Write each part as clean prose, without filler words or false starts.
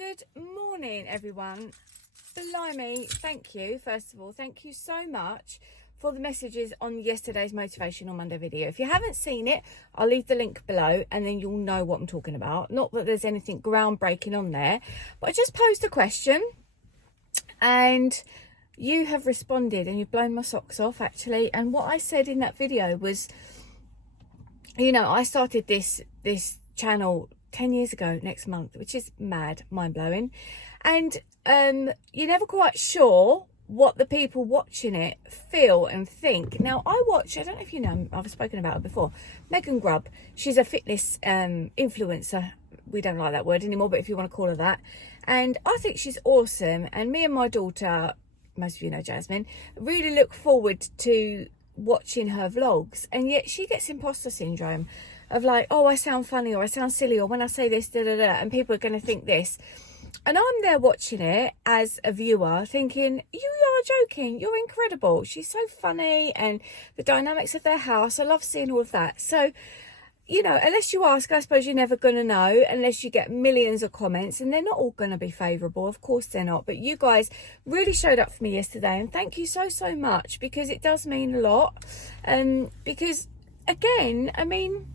Good morning, everyone. Blimey, thank you. First of all, thank you so much for the messages on yesterday's Motivational Monday video. If you haven't seen it, I'll leave the link below and then you'll know what I'm talking about. Not that there's anything groundbreaking on there, but I just posed a question and you have responded and you've blown my socks off, actually. And what I said in that video was, you know, I started this channel 10 years ago next month, which is mad, mind-blowing. And you're never quite sure what the people watching it feel and think. Now, I don't know if you know, I've spoken about her before, Megan Grubb. She's a fitness influencer. We don't like that word anymore, but if you want to call her that. And I think she's awesome. And me and my daughter, most of you know Jasmine, really look forward to watching her vlogs. And yet she gets imposter syndrome of like, oh, I sound funny, or I sound silly, or when I say this, da da da, and people are going to think this. And I'm there watching it as a viewer thinking, you are joking, you're incredible, she's so funny, and the dynamics of their house, I love seeing all of that. So, you know, unless you ask, I suppose you're never going to know, unless you get millions of comments, and they're not all going to be favourable, of course they're not. But you guys really showed up for me yesterday, and thank you so much, because it does mean a lot. Because again, I mean,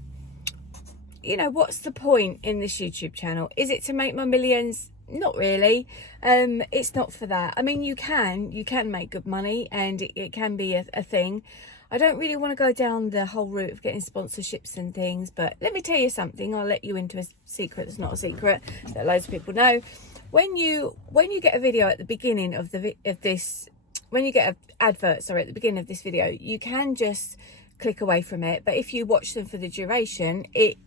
you know, what's the point in this YouTube channel? Is it to make my millions? Not really. It's not for that. I mean, you can make good money, and it can be a thing. I don't really want to go down the whole route of getting sponsorships and things, but let me tell you something. I'll let you into a secret that's not a secret that loads of people know. When you get a video at the beginning of when you get an advert, at the beginning of this video, you can just click away from it. But if you watch them for the duration, it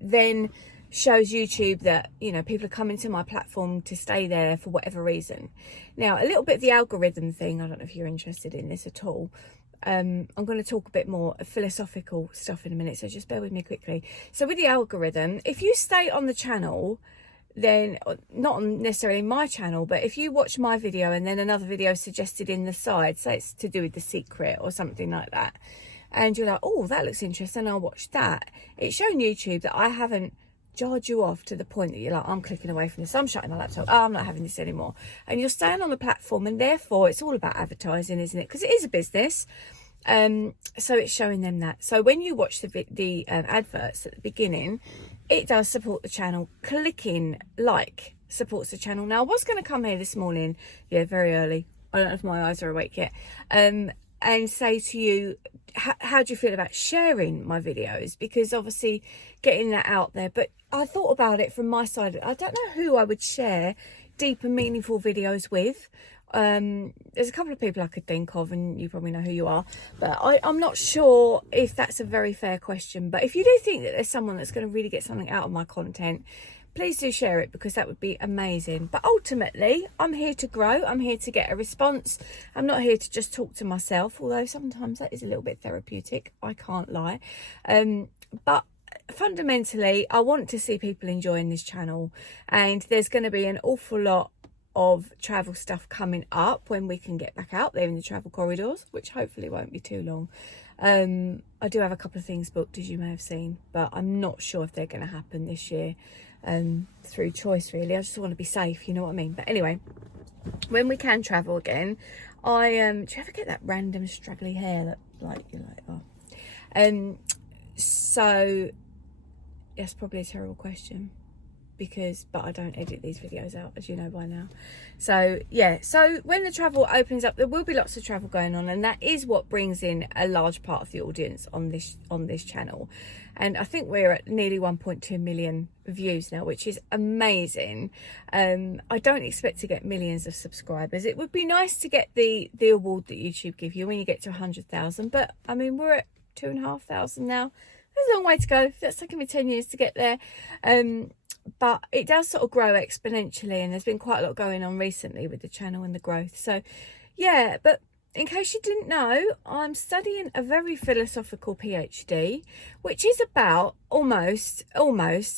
then shows YouTube that, you know, people are coming to my platform to stay there for whatever reason. Now, a little bit of the algorithm thing, I don't know if you're interested in this at all. I'm going to talk a bit more philosophical stuff in a minute, so just bear with me quickly. So with the algorithm, if you stay on the channel, then not necessarily my channel, but if you watch my video and then another video suggested in the side, say it's to do with The Secret or something like that, and you're like, oh, that looks interesting, I'll watch that. It's showing YouTube that I haven't jarred you off to the point that you're like, I'm clicking away from this, I'm shutting my laptop, oh, I'm not having this anymore. And you're staying on the platform, and therefore it's all about advertising, isn't it? Because it is a business. So it's showing them that. So when you watch the adverts at the beginning, it does support the channel. Clicking like supports the channel. Now, I was going to come here this morning, very early, I don't know if my eyes are awake yet, and say to you, how do you feel about sharing my videos? Because obviously getting that out there, but I thought about it from my side. I don't know who I would share deep and meaningful videos with. There's a couple of people I could think of, and you probably know who you are, but I'm not sure if that's a very fair question. But if you do think that there's someone that's going to really get something out of my content, please do share it, because that would be amazing. But ultimately, I'm here to grow. I'm here to get a response. I'm not here to just talk to myself, although sometimes that is a little bit therapeutic, I can't lie. But fundamentally, I want to see people enjoying this channel, and there's going to be an awful lot of travel stuff coming up when we can get back out there in the travel corridors, which hopefully won't be too long. I do have a couple of things booked, as you may have seen, but I'm not sure if they're going to happen this year. Through choice, really. I just want to be safe, you know what I mean? But anyway, when we can travel again, do you ever get that random straggly hair that, like, you're like, oh? So that's probably a terrible question, but I don't edit these videos out, as you know by now. So yeah, so when the travel opens up, there will be lots of travel going on, and that is what brings in a large part of the audience on this channel. And I think we're at nearly 1.2 million views now, which is amazing. I don't expect to get millions of subscribers. It would be nice to get the award that YouTube give you when you get to 100,000, but I mean, we're at 2,500 now. There's a long way to go. That's taken me 10 years to get there. But it does sort of grow exponentially, and there's been quite a lot going on recently with the channel and the growth. So yeah, but in case you didn't know, I'm studying a very philosophical PhD, which is about almost,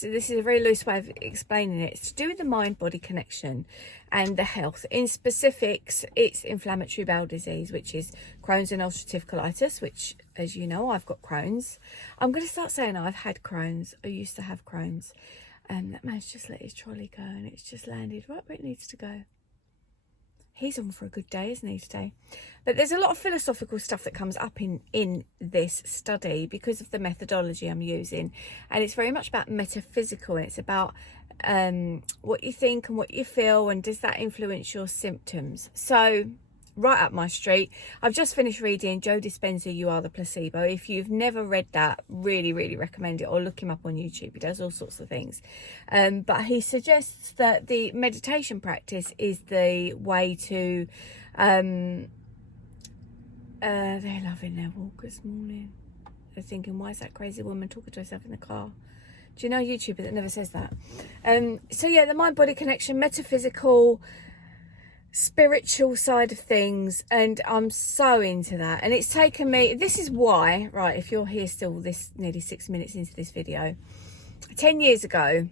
this is a very loose way of explaining it, it's to do with the mind-body connection and the health. In specifics, it's inflammatory bowel disease, which is Crohn's and ulcerative colitis, which, as you know, I've got Crohn's. I'm going to start saying I've had Crohn's. I used to have Crohn's. That man's just let his trolley go and it's just landed right where it needs to go. He's on for a good day, isn't he, today? But there's a lot of philosophical stuff that comes up in this study because of the methodology I'm using. And it's very much about metaphysical, and it's about what you think and what you feel, and does that influence your symptoms? So, right up my street. I've just finished reading Joe Dispenza, You Are the Placebo. If you've never read that, really, really recommend it, or look him up on YouTube. He does all sorts of things. But he suggests that the meditation practice is the way to... they're loving their walk this morning. They're thinking, why is that crazy woman talking to herself in the car? Do you know a YouTuber that never says that? So yeah, the mind-body connection, metaphysical, spiritual side of things, and I'm so into that. And it's taken me, this is why, right, if you're here still this nearly 6 minutes into this video, 10 years ago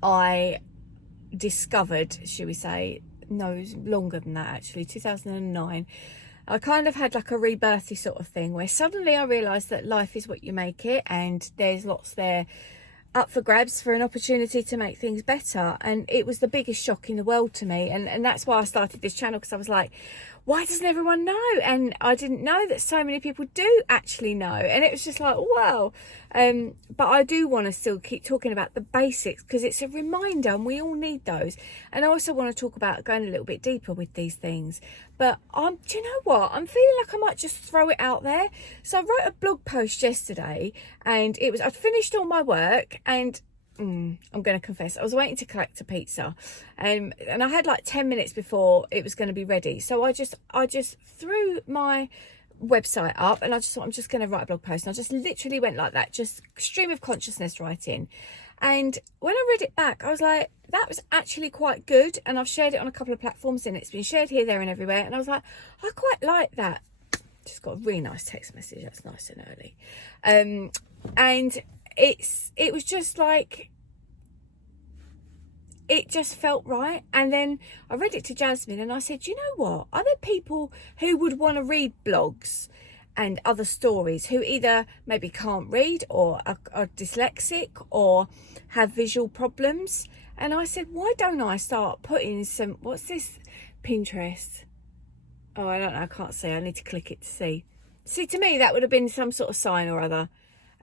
I discovered, should we say, no, it was longer than that actually, 2009, I kind of had like a rebirthy sort of thing where suddenly I realised that life is what you make it, and there's lots there up for grabs for an opportunity to make things better. And it was the biggest shock in the world to me, and that's why I started this channel, because I was like, why doesn't everyone know? And I didn't know that so many people do actually know, and it was just like, wow. But I do want to still keep talking about the basics, because it's a reminder and we all need those. And I also want to talk about going a little bit deeper with these things. But do you know what, I'm feeling like I might just throw it out there. So I wrote a blog post yesterday, and it was, I'd finished all my work, and I'm going to confess, I was waiting to collect a pizza, and I had like 10 minutes before it was going to be ready. So I just threw my website up, and I just thought, I'm just going to write a blog post, and I just literally went like that, just stream of consciousness writing. And when I read it back, I was like, that was actually quite good. And I've shared it on a couple of platforms, and it's been shared here, there and everywhere. And I was like, I quite like that. Just got a really nice text message. That's nice and early. And it was just like, it just felt right. And then I read it to Jasmine, and I said, you know what? Are there people who would want to read blogs and other stories, who either maybe can't read, or are dyslexic, or have visual problems? And I said, why don't I start putting some, what's this, Pinterest? Oh, I don't know, I can't see. I need to click it to see. See, to me, that would have been some sort of sign or other.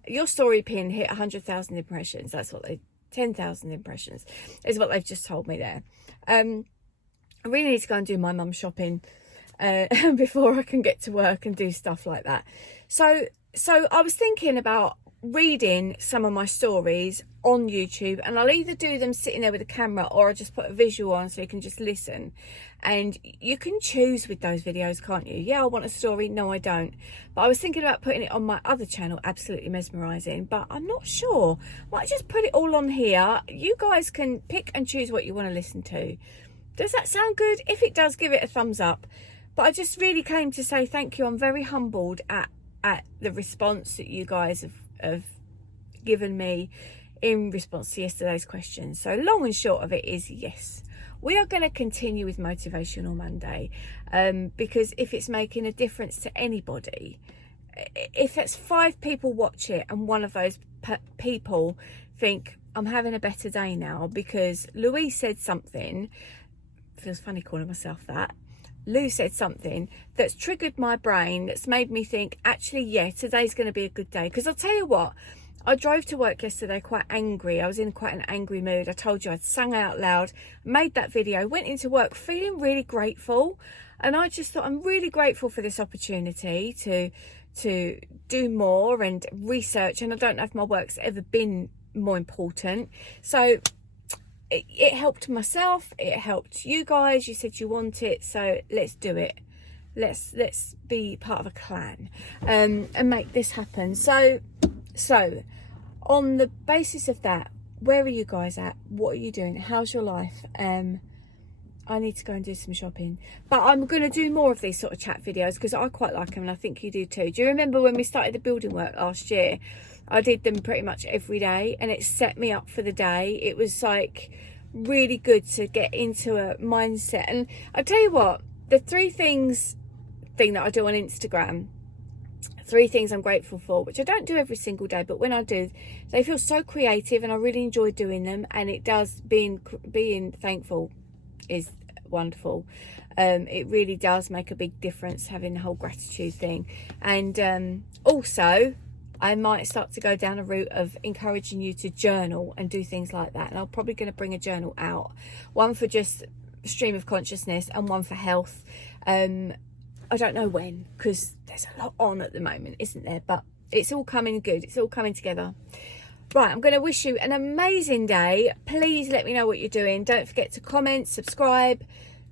Your story pin hit 100,000 impressions. That's what 10,000 impressions is what they've just told me there. I really need to go and do my mum's shopping before I can get to work and do stuff like that. So I was thinking about reading some of my stories on YouTube, and I'll either do them sitting there with a camera, or I'll just put a visual on so you can just listen. And you can choose with those videos, can't you? Yeah, I want a story. No, I don't. But I was thinking about putting it on my other channel, Absolutely Mesmerising, but I'm not sure. Might just put it all on here. You guys can pick and choose what you want to listen to. Does that sound good? If it does, give it a thumbs up. But I just really came to say thank you. I'm very humbled at the response that you guys have given me in response to yesterday's question. So long and short of it is, yes, we are going to continue with Motivational Monday, because if it's making a difference to anybody, if it's 5 people watch it and one of those people think, I'm having a better day now because Louise said something, feels funny calling myself that, Lou said something that's triggered my brain, that's made me think, actually, yeah, today's going to be a good day. Because I'll tell you what, I drove to work yesterday quite angry. I was in quite an angry mood. I told you I'd sung out loud, made that video, went into work feeling really grateful. And I just thought, I'm really grateful for this opportunity to do more and research. And I don't know if my work's ever been more important. So it helped myself, it helped you guys. You said you want it, so let's do it. Let's be part of a clan and make this happen. So on the basis of that, where are you guys at? What are you doing? How's your life? I need to go and do some shopping, but I'm going to do more of these sort of chat videos because I quite like them, and I think you do too. Do you remember when we started the building work last year? I did them pretty much every day, and it set me up for the day. It was like really good to get into a mindset. And I tell you what, the 3 things thing that I do on Instagram, 3 things I'm grateful for, which I don't do every single day, but when I do, they feel so creative and I really enjoy doing them. And it does, being thankful is wonderful. It really does make a big difference, having the whole gratitude thing. And also, I might start to go down a route of encouraging you to journal and do things like that. And I'm probably going to bring a journal out, one for just stream of consciousness and one for health. I don't know when, because there's a lot on at the moment, isn't there? But it's all coming good. It's all coming together. Right, I'm going to wish you an amazing day. Please let me know what you're doing. Don't forget to comment, subscribe,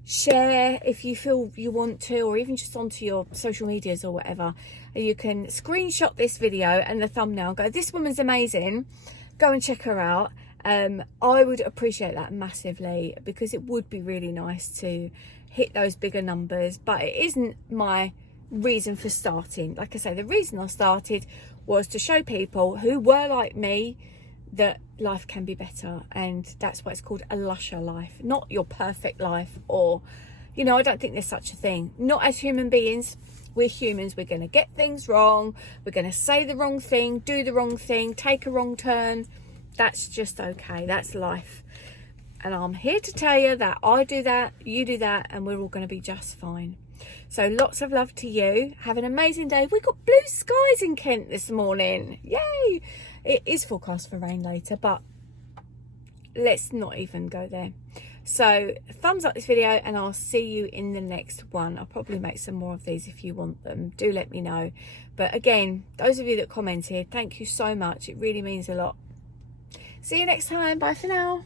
share if you feel you want to, or even just onto your social medias or whatever. You can screenshot this video and the thumbnail and go, this woman's amazing. Go and check her out. I would appreciate that massively, because it would be really nice to hit those bigger numbers, but it isn't my reason for starting. Like I say, the reason I started was to show people who were like me that life can be better, and that's why it's called a lusher life, not your perfect life. Or, you know, I don't think there's such a thing. Not as human beings. We're humans. We're going to get things wrong. We're going to say the wrong thing, do the wrong thing, take a wrong turn. That's just okay. That's life. And I'm here to tell you that I do that, you do that, and we're all going to be just fine. So lots of love to you. Have an amazing day. We've got blue skies in Kent this morning. Yay! It is forecast for rain later, but let's not even go there. So thumbs up this video, and I'll see you in the next one. I'll probably make some more of these if you want them. Do let me know. But again, those of you that commented, thank you so much. It really means a lot. See you next time. Bye for now.